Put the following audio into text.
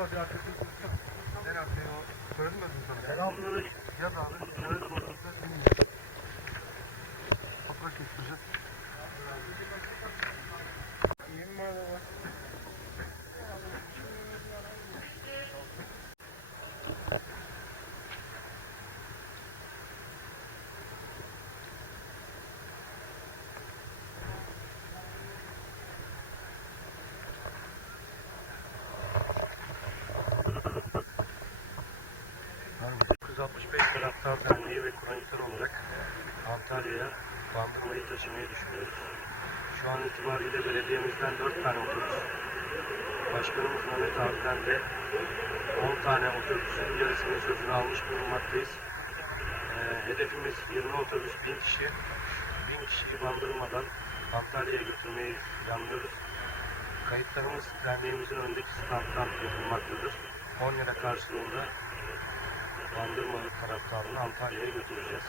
Hadi arkasını tutsun. En arkaya o. Söyledim mi sana? Selamünaleyküm. Yaz abi. Evet korkunçta dinliyor. Fatura kestireceğiz. Taraftar Derneği ve Kur'an olarak Antalya'ya bandırmayı taşımayı düşünüyoruz. Şu an itibariyle belediyemizden 4 tane otobüs, başkanımız Mehmet abiden de 10 tane otobüsün yarısını sözünü almış bulunmaktayız. Ee, hedefimiz 20 otobüs, 1000 kişi, 1000 kişiyi bandırmadan Antalya'ya götürmeyi planlıyoruz. Kayıtlarımız derneğimizin öndeki standtan yapılmaktadır. 10 lira karşılığında Bandırma taraftarını Antalya'ya götüreceğiz.